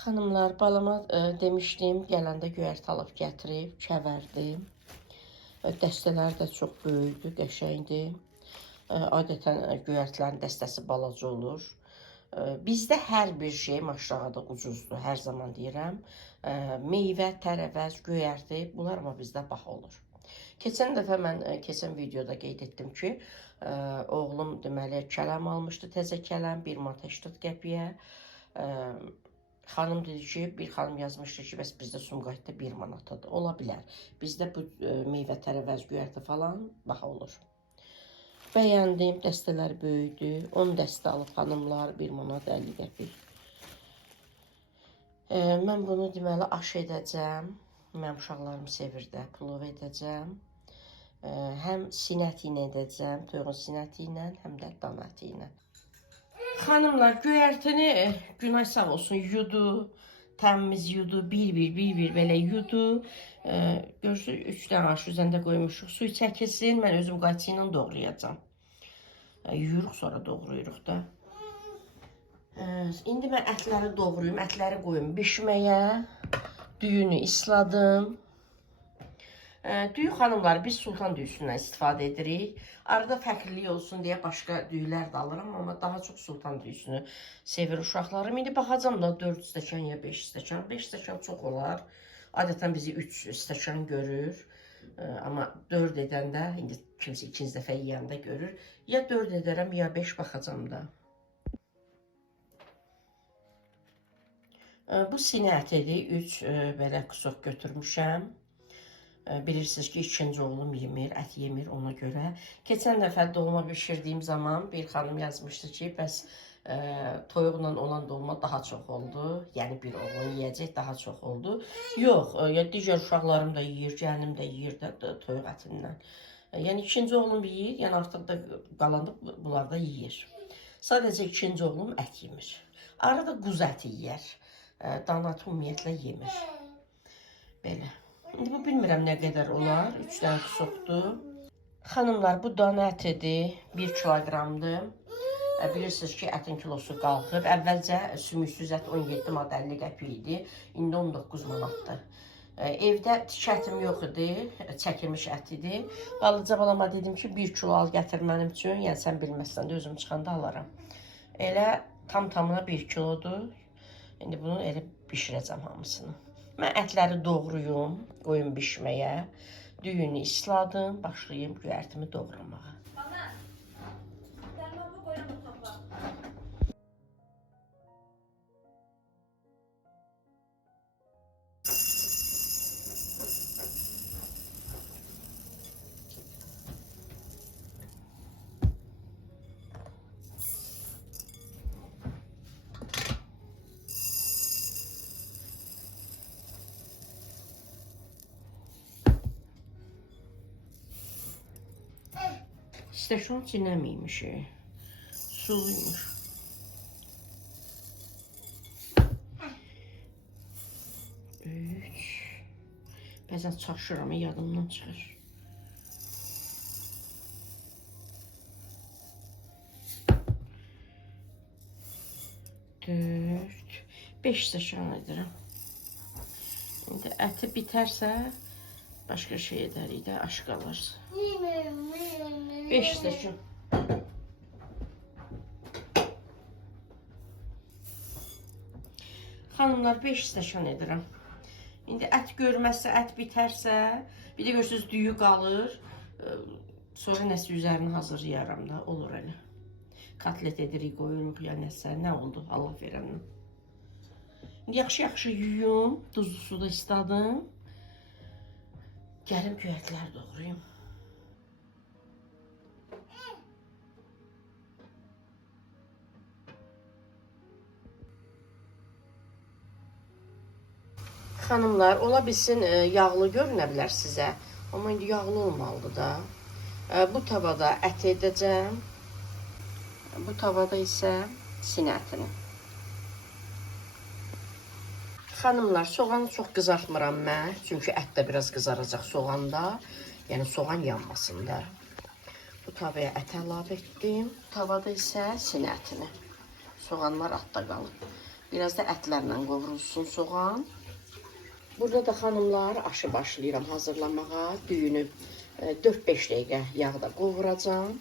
Xanımlar, balama demişdim, gələndə göyərti alıb gətirib, kəvərdim. Dəstələri də çox böyükdür, qəşəngdir. Adətən göyərtilərin dəstəsi balaca olur. Bizdə hər bir şey maşallah ucuzdur, hər zaman deyirəm. Meyvə, tərəvəz, göyərti, bunlar amma bizdə baha olur. Keçən dəfə mən keçən videoda qeyd etdim ki, oğlum deməli kələm almışdı, təzə kələm 1 manat 80 qəpiyə. Xanım dedi ki, bir xanım yazmışdı ki, bəs bizdə Sumqayıtda 1 manatadır. Ola bilər. Bizdə bu meyvə, tərəvəz, göyərti falan baha olur. Bəyəndim, dəstələr böyüdü. 10 dəstə alıb xanımlar 1 manat 50 qəpik. Mən bunu deməli aş edəcəm. Mənim uşaqlarım sevir də, plov edəcəm. Həm sinə əti ilə edəcəm, toyuğun sinə əti ilə, həm də dana əti ilə. Xanımlar, göyərtini Günay sağ olsun yudu, təmiz yudu, bir belə yudu. Görürsünüz, 3 dənə aş üzərində qoymuşuq. Suyu çəkilsin, mən özüm qayçı ilə doğrayacağam. Yuyuruq, sonra doğrayırıq da. İndi mən ətləri doğrayım, ətləri qoyum bişməyə. Düyünü isladım. Düyü xanımlar, biz sultan düyüsündən istifadə edirik. Arada fərqlilik olsun deyə başqa düyülər də alıram, amma daha çox sultan düyüsünü sevir uşaqlarım. İndi baxacam da 4 stəkan ya 5 stəkan. 5 stəkan çox olar. Adətən bizi 3 stəkan görür. Amma 4 edəndə, indi kimsə ikinci dəfə yeyəndə görür. Ya 4 edərəm, ya 5 baxacam da. Bu sinə ətidir. 3 belə qusok götürmüşəm. Bilirsiniz ki, ikinci oğlum yemir, ət yemir ona görə. Keçən dəfə dolma bişirdiyim zaman bir xanım yazmışdı ki, bəs toyuqla olan dolma daha çox oldu. Yəni bir oğlun yeyəcək daha çox oldu. Yox, digər uşaqlarım da yeyir, gəlinim də yeyir də toyuq ətindən. Yəni ikinci oğlum yeyir, yəni artıq da qalanda bunlar da yeyir. Sadəcə ikinci oğlum ət yemir. Arada quzu əti yeyər. Dana əti ümumiyyətlə yemir. Belə. İndi bu bilmirəm nə qədər olar. 3 dənə qusokdur. Xanımlar, bu dana ətidir. 1 kiloqramdır. Bilirsiniz ki, ətin kilosu qalxıb. Əvvəlcə sümüksüz ət 17 manat 50 qəpik idi. İndi 19 manatdır. Evdə tik ətim yox idi. Çəkilmiş ət idi. Balıca balama dedim ki, 1 kilo al gətir mənim üçün. Yəni sən bilməzsən də özüm çıxanda alaram. Elə tam-tamına 1 kilodur. İndi bunu elə bişirəcəm hamısını. Mən ətləri doğruyum, qoyum bişməyə. Düyünü isladım, başlayayım göyərtimi doğramağa. Stəkan çinəmiymiş, suluymuş. Üç. Bəzən çaşıram, yadımdan çıxır. 4. 5 stəkan edirəm. İndi əti bitərsə, başqa şey edərik də, aş qalırsa. 5 stəkan. Xanımlar, 5 stəkan edirəm. İndi ət görməzsə, ət bitərsə, bir də görürsünüz düyü qalır. Sonra nəsə üzərini hazırlayaram da, olur elə. Kotlet edirik, qoyuruq ya nəsə, nə oldu, Allah verəndən. İndi yaxşı-yaxşı yuyum, duzlu suda isladım. Gəlim göyərtilər doğrayım. Xanımlar, ola bilsin yağlı görünə bilər sizə. Amma indi yağlı olmalıdır da. Bu tavada ət edəcəm. Bu tavada isə sinə ətini. Xanımlar, soğanı çox qızartmıram mən. Çünki ət də biraz qızaracaq soğanda. Yəni soğan yanmasın da. Bu tavaya ət əlavə etdim. Tavada isə sinə ətini. Soğanlar altda qalıb. Biraz da ətlərlə qovrulsun soğan. Burada da xanımlar aşı başlayıram hazırlamağa. Düyünü 4-5 dəqiqə yağda qovuracam.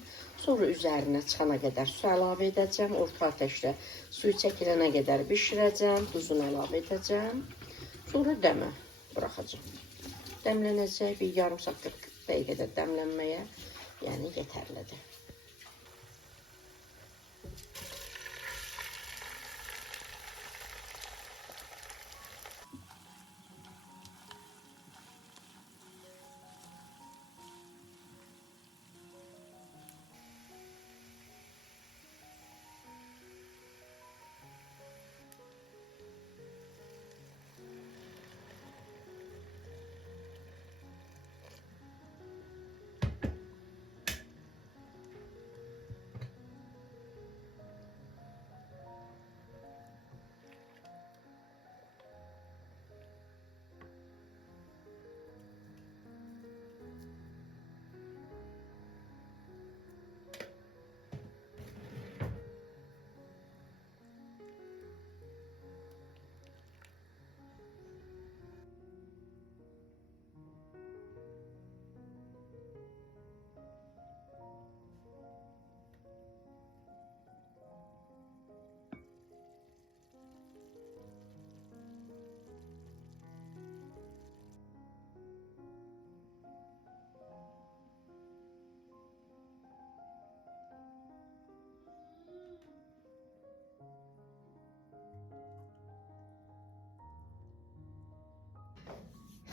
Sonra üzərinə çıxana qədər su əlavə edəcəm. Orta ateşdə suyu çəkilənə qədər bişirəcəm. Duzunu əlavə edəcəm. Sonra dəmə buraxacam. Dəmlənəcək bir yarım saat 40 dəqiqədə dəmlənməyə, yəni yetərlidir.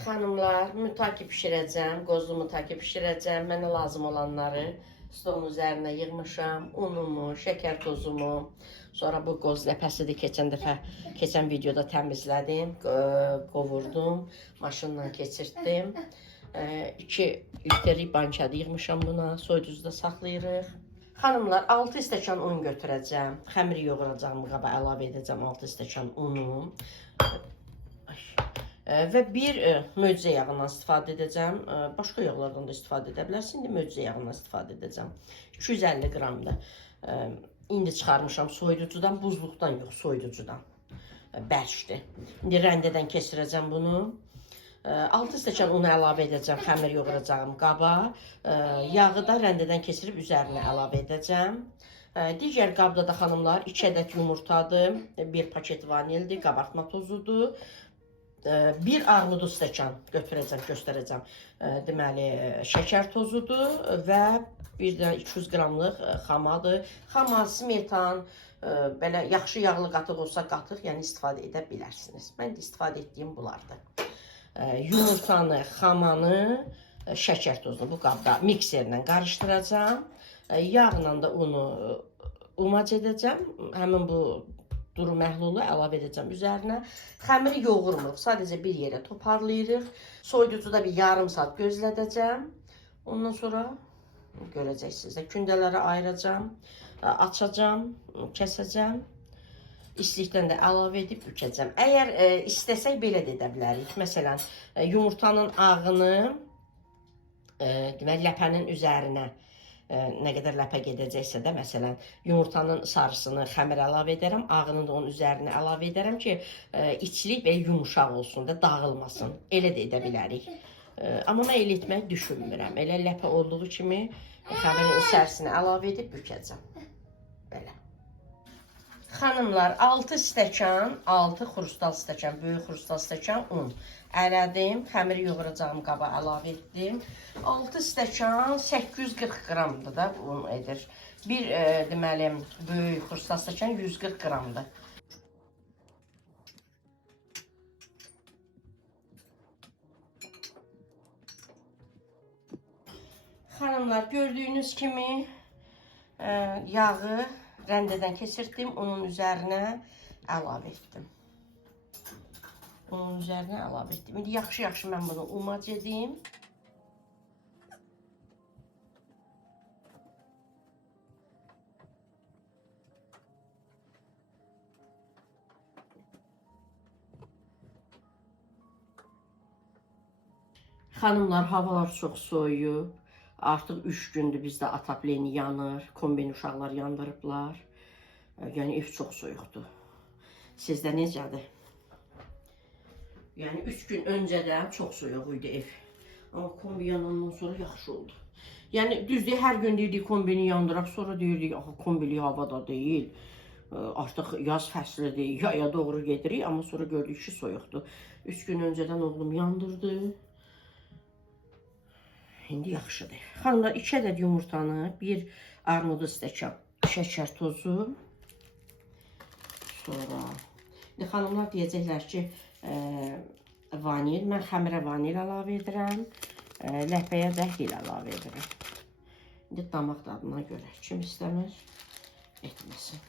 Xanımlar, mütaki bişirəcəm, qozlu mütaki bişirəcəm. Mənə lazım olanları stolun üzərinə yığmışam. Unumu, şəkər tozumu. Sonra bu qoz ləpəsidir. Keçən videoda təmizlədim, qovurdum, maşınla keçirtdim. 2 litrik bankadı yığmışam buna. Soyuducuda saxlayırıq. Xanımlar, 6 stəkan un götürəcəm. Xəmir yoğuracağım, qaba əlavə edəcəm 6 stəkan unu. Və bir möcüzə yağından istifadə edəcəm. Başqa yağlardan da istifadə edə bilərsin. İndi möcüzə yağından istifadə edəcəm. 250 qramdır. İndi çıxarmışam soyuducudan, buzluqdan yox, soyuducudan. Bərkdir. İndi rəndədən keçirəcəm bunu. 6 stəkan unu əlavə edəcəm, xəmir yoğuracağım qaba. Yağı da rəndədən keçirib üzərinə əlavə edəcəm. Digər qabda da xanımlar 2 ədəd yumurtadır, 1 paket vanildir, qabartma tozudur. Bir armudu stəkan göstərəcəm. Deməli, şəkər tozudur və bir də 200 qramlıq xamadır. Xama, smetan, belə yaxşı yağlı qatıq olsa qatıq, yəni istifadə edə bilərsiniz. Mən də istifadə etdiyim bunlardır. Yumurtanı, xamanı, şəkər tozunu bu qabda mikserlə qarışdıracam. Yağla da unu umac edəcəm. Həmin bu duru məhlulu əlavə edəcəm üzərinə. Xəmiri yoğurmuruq, sadəcə bir yerə toparlayırıq. Soyuducuda bir yarım saat gözlədəcəm. Ondan sonra görəcəksiniz. Kündələrə ayıracam, açacam, kəsəcəm. İstilikdən də əlavə edib bükəcəm. Əgər istəsək belə də edə bilərik. Məsələn, yumurtanın ağını deməli ləpənin üzərinə nə qədər ləpə gedəcəksə də, məsələn, yumurtanın sarısını xəmir əlavə edərəm, ağını da onun üzərinə əlavə edərəm ki, içlik belə yumuşaq olsun da, dağılmasın. Elə də edə bilərik. Amma mən elə etmək düşünmürəm. Elə ləpə olduğu kimi xəmirin içərisini əlavə edib bükəcəm. Belə. Xanımlar, 6 stəkan, 6 xrustal stəkan, böyük xrustal stəkan un ələdim. Xəmiri yoğuracağım qaba əlavə etdim. 6 stəkan 840 qramdır da un edir. Bir deməli, böyük xrustal stəkan 140 qramdır. Xanımlar, gördüyünüz kimi yağı rəndədən keçirtdim, onun üzərinə əlavə etdim. Onun üzərinə əlavə etdim. İndi yaxşı-yaxşı mən bunu umac edeyim. Xanımlar, havalar çox soyuyub. Artıq 3 gündür bizdə atapleni yanır. Kombin uşaqlar yandırıblar. Yəni ev çox soyuqdur. Sizdə necədir? Yəni 3 gün öncədən çox soyuq idi ev. Amma kombi yanandan sonra yaxşı oldu. Yəni düzdür, hər gün deyirdik kombini yandıraq, sonra deyirdik, axı kombili havada deyil. Artıq yaz fəslidir, yaya doğru gedirik, amma sonra gördük ki, soyuqdur. 3 gün öncədən oğlum yandırdı. İndi yaxşıdır. Xanımlar, 2 ədəd yumurtanı, 1 armudu stəkan şəkər tozu. Sonra, xanımlar deyəcəklər ki, vanil, mən xəmirə vanil əlavə edirəm, ləpəyə də hil əlavə edirəm. İndi damaq dadına görə, kim istəmir, etməsin.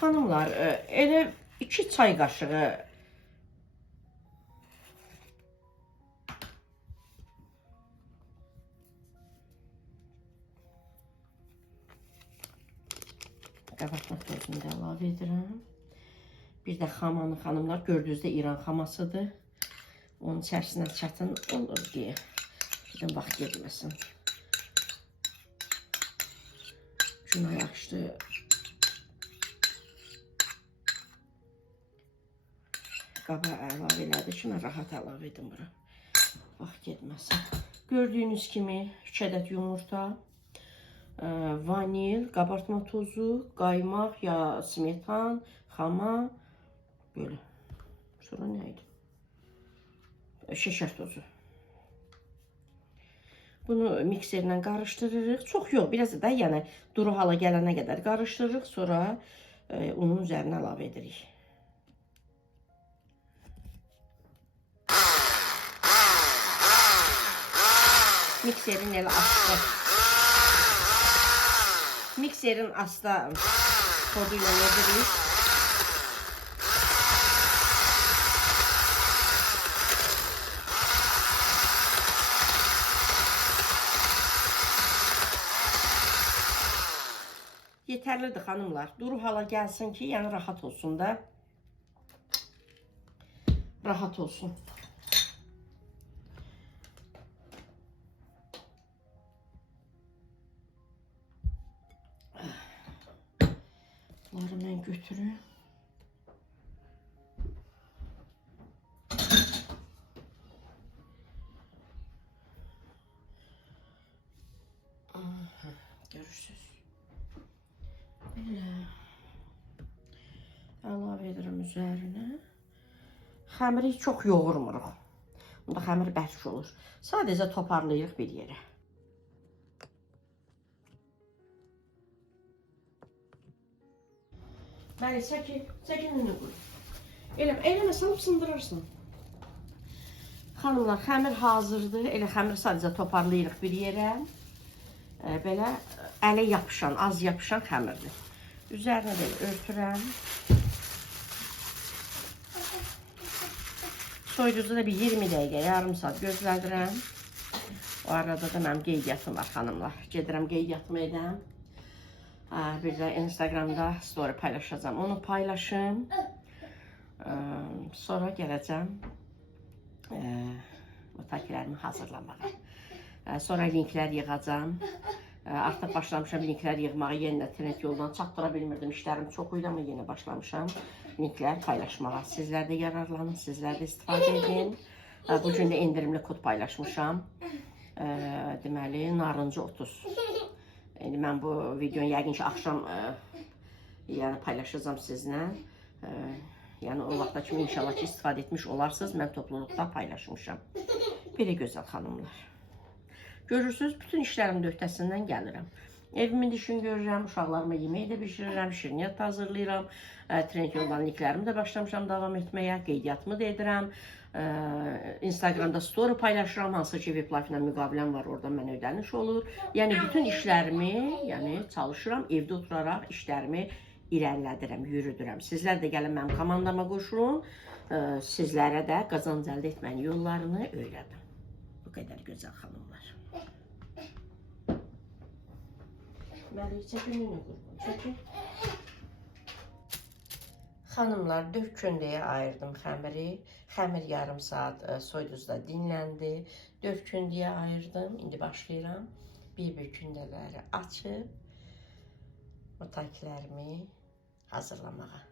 Xanımlar, elə 2 çay qaşığı qabartma tozunu da əlavə edirəm. Bir də xamanı, xanımlar, gördüyünüzdə İran xamasıdır. Onun içərisinə çətin olur deyə. Birdən vaxt getməsin. Gün ayaqışdı. Qaba əlavə elədi ki, mən rahat əlavə edim bura. Vaxt getməsin. Gördüyünüz kimi 2 ədəd yumurta, vanil, qabartma tozu, qaymaq ya smetan, xama, böyle. Sonra nə idi? Şəkər tozu. Bunu mikserlə qarışdırırıq. Çox yox, biraz da yəni duru hala gələnə qədər qarışdırırıq. Sonra unun üzərinə əlavə edirik. Mikserin elə asta. Mikserin asta kodu ilə edirik. Yetərlidir xanımlar. Duru hala gəlsin ki, yəni rahat olsun da. Rahat olsun. Bunları mən götürüm. Görürsünüz. Belə. Əlavə edirəm üzərinə. Xəmiri çox yoğurmuruq. Bunda xəmir bərk olur. Sadəcə toparlayırıq bir yerə. Bəli, çəkin önünü qoy. Eləməsən, sındırırsan. Xanımlar, xəmir hazırdır. Elə xəmiri sadəcə toparlayırıq bir yerə. Belə ələ yapışan, az yapışan xəmirdir. Üzərinə belə örtürəm. Soyuducuda bir 20 dəqiqə, yarım saat gözlədirəm. O arada da mənim qeydiyyatım var xanımlar. Gedirəm qeydiyyatımı edəm. Bir də Instagramda story paylaşacağım. Onu paylaşım. Sonra gələcəm bu takirlərimi hazırlamağa. Sonra linklər yığacam. Artıq başlamışam linklər yığmağa, yenə trend yoldan çatdıra bilmirdim. İşlərim çox idi, amma yenə başlamışam linklər paylaşmağa. Sizlər də yararlanın, sizlər də istifadə edin. Bugün də endirimli kod paylaşmışam. Deməli, narıncı 30. Yəni, mən bu videonu yəqin ki, axşam paylaşacağım sizinlə. Yəni, o vaxta kimi inşallah ki, istifadə etmiş olarsınız. Mən topluluqda paylaşmışam. Belə gözəl xanımlar. Görürsünüz, bütün işlərimin öhdəsindən gəlirəm. Evimin dişini görürəm, uşaqlarıma yemək də bişirirəm, şirniyyat hazırlayıram. Trend yoldan linklərimi də başlamışam davam etməyə, qeydiyyatımı da edirəm. Instagramda story paylaşıram, hansı ki, Web Life ilə müqaviləm var, oradan mənə ödəniş olur. Yəni, bütün işlərimi çalışıram, evdə oturaraq işlərimi irəlilədirəm, yürüdürəm. Sizlər də gəlin mənim komandama qoşulun, sizlərə də qazanc əldə etmənin yollarını öyrədim. Bu qədər gözəl xanımlar. Məli, çəkinini qurban, çəkin. Xanımlar, 4 kündəyə ayırdım xəmiri. Xəmir yarım saat soyduzda dinləndi. 4 kündəyə ayırdım. İndi başlayıram bir-bir kündələri açıb mutakilərimi hazırlamağa.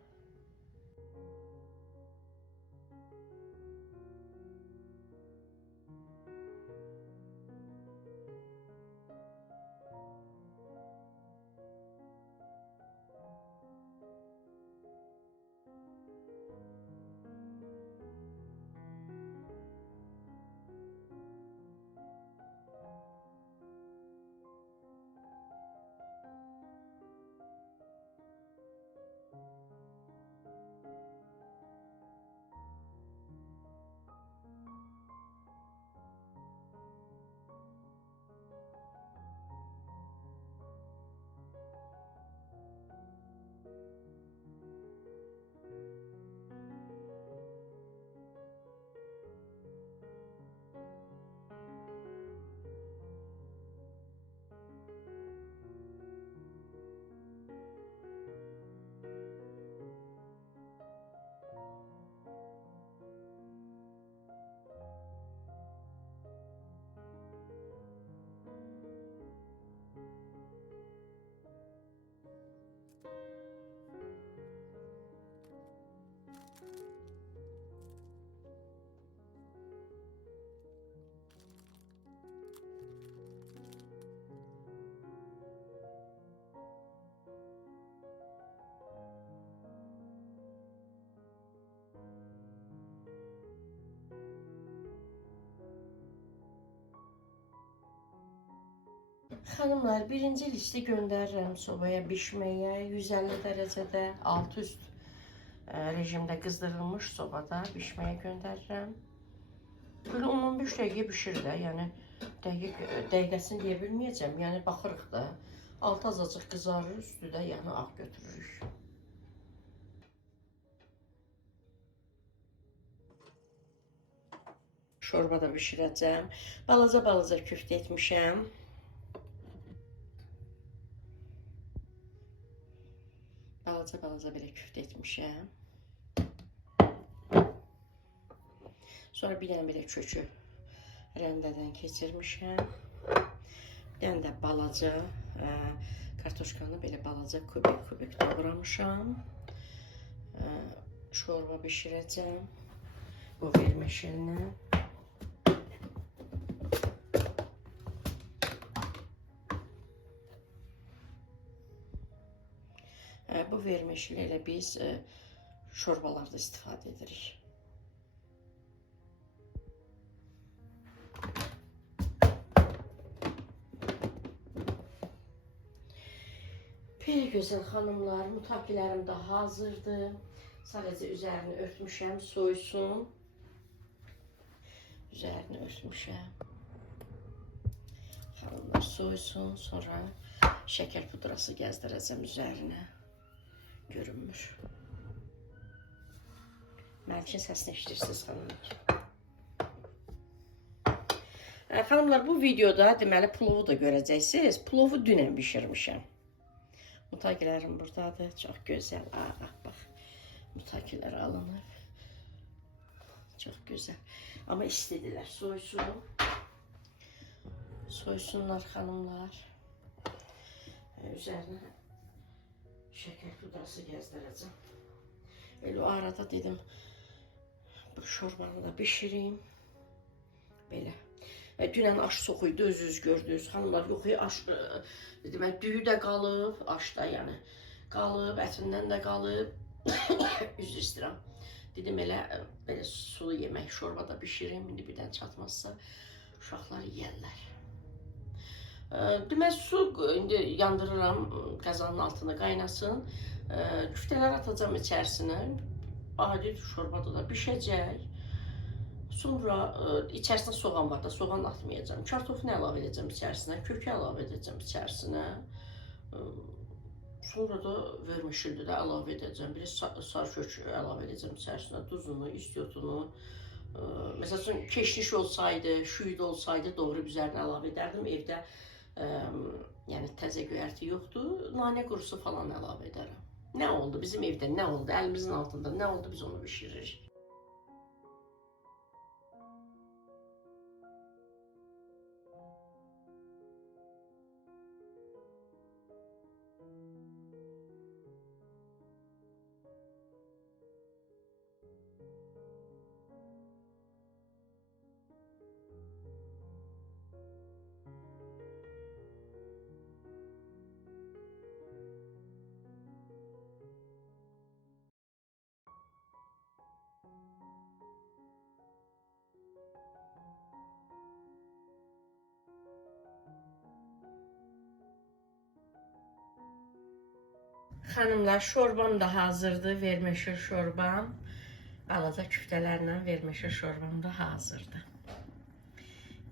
Xanımlar, birinci listi göndərirəm sobaya bişməyə. 150 dərəcədə alt-üst rejimdə qızdırılmış sobada bişməyə göndərirəm. Böyle 10-15 dəqiqə bişir də, yəni dəqiqəsini deyə bilməyəcəm. Yəni baxırıq da, altı azacıq qızarır, üstü də yəni ağ götürürük. Şorba da bişirəcəm. Balaca köftə etmişəm. Balaca belə köftə etmişəm. Sonra bir dənə belə kökü rəndədən keçirmişəm. Bir dənə də balaca kartoşkanı belə balaca kubik doğramışam. Şorba bişirəcəm. Bu vermişinlə. Bu vermişli ilə biz şorbalarda istifadə edirik. Pek gözəl xanımlar, mutakilərim də hazırdır. Sadəcə üzərini örtmüşəm, soysun. Üzərini örtmüşəm. Xanımlar soysun, sonra şəkər pudrası gəzdirəcəm üzərinə. Görünmür. Məlikin səsini eşidirsiniz xanımlar. Xanımlar, bu videoda deməli plovu da görəcəksiniz. Plovu dünən bişirmişəm. Mutakilərim buradadır. Çox gözəl. Bax. Mutakilər alınıb. Çox gözəl. Amma istədilər. Soysun. Soysunlar xanımlar. Üzərinə şəkər pudrası gəzdirəcəm. Elə o arada dedim, bu şorbanı da bişireyim. Belə. Dünən aş çox idi, özünüz gördünüz. Xanımlar, yox, aş, demək, düyü də qalıb, aş da yəni qalıb, ətindən də qalıb. Üzr istəyirəm. Dedim, belə sulu yemək, şorba da bişirim. İndi birdən çatmazsa, uşaqlar yeyərlər. Demək, su indi yandırıram, qazanın altına qaynasın. Küftələr atacağım içərisinə. Adi şorbada da bişəcək. Sonra içərisinə soğan var da, soğan atmayacağım. Kartofunu əlavə edəcəm içərisinə, kökü əlavə edəcəm içərisinə. Sonra da vermişildi də əlavə edəcəm. Bir sarı kök əlavə edəcəm içərisinə, duzunu, istiotunu. Məsəl üçün keşniş olsaydı, şüyd olsaydı doğru üzərinə əlavə edərdim. Evdə yəni təzə göyərti yoxdur. Nanə qurusu falan əlavə edərəm. Nə oldu? Bizim evdə nə oldu? Əlimizin altında nə oldu? Biz onu bişiririk. Xanımlar, şorbam da hazırdır. Verməşir şorbam. Balaca küftələrlə verməşir şorbam da hazırdır.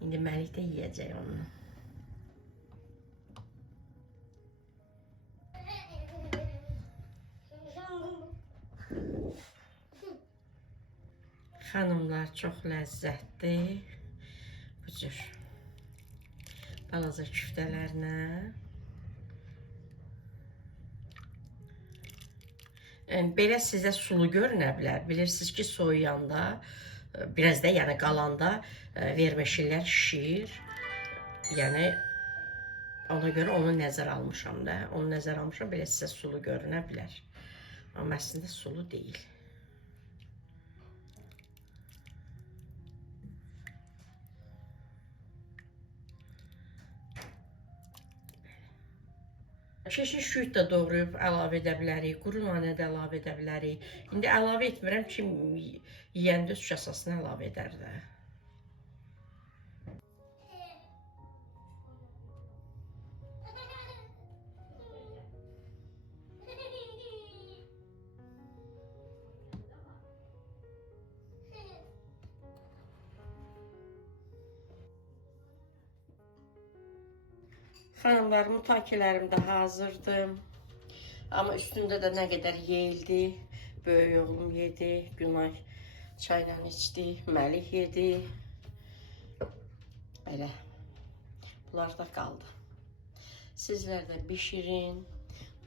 İndi Məlik də yeyəcək onu. Xanımlar, çox ləzzətli. Bu cür balaca küftələrlə. Belə sizə sulu görünə bilər. Bilirsiniz ki, soyuyanda, biraz da yəni qalanda verməşirlər şişir. Yəni ona görə onu nəzər almışam da. Onu nəzər almışam, belə sizə sulu görünə bilər. Amma əslində sulu deyil. Keşiş şüyüd də doğrayıb əlavə edə bilərik, quru nanə də əlavə edə bilərik. İndi əlavə etmirəm ki, yeyəndə üç əsasını əlavə edər də. Xanımlar, mütakilərim də hazırdır. Amma üstündə də nə qədər yeyildi. Böyük oğlum yedi, Günay çayla içdi, Məlik yedi. Belə, bunlar da qaldı. Sizlər də bişirin,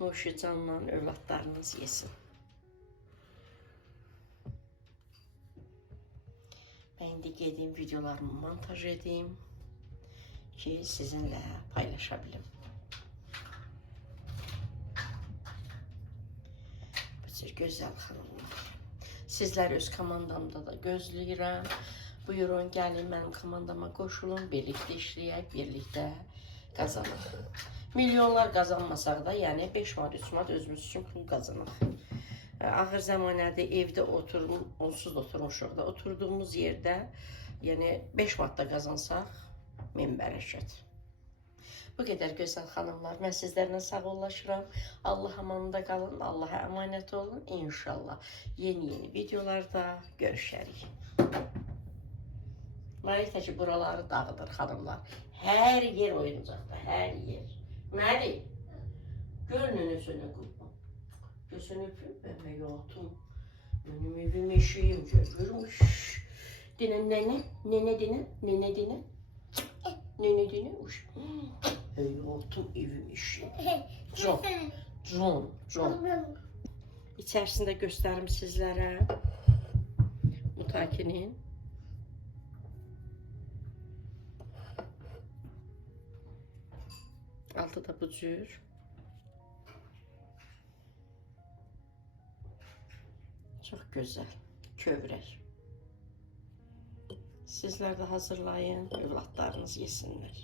nuşu canla övladlarınız yesin. Mən indi gedim, videolarımı montaj edeyim ki, sizinlə paylaşa bilim. Bu cür gözəl xanımlar. Sizlər öz komandamda da gözləyirəm. Buyurun, gəlin mənim komandama qoşulun, birlikdə işləyək, birlikdə qazanaq. Milyonlar qazanmasaq da, yəni 5 manat, 3 manat özümüz üçün pul qazanaq. Axır zamanədə evdə onsuz da oturmuşuq da, oturduğumuz yerdə, yəni 5 manat da qazansaq, min bərəkət. Bu qədər gözəl xanımlar, mən sizlərlə sağollaşıram. Allah amanında qalın, Allaha əmanət olun. İnşallah yeni videolarda görüşərik. Məlik ki, buraları dağıdır xanımlar. Hər yer oyuncaqda, hər yer. Məlik, gönlünü sönü qurban. Gözünü öpüm, əməyyatım. Benim evim eşiyim, görürmüş. Dinə, nene dinə, nene dinə. Nene dinə, uş. Hayatım, evim eşiyim. John. İçərisində göstərim sizlərə. Mutakinin. Altı da bu cür. Çox gözəl, kövrək. Sizlər də hazırlayın, övladlarınız yesinlər.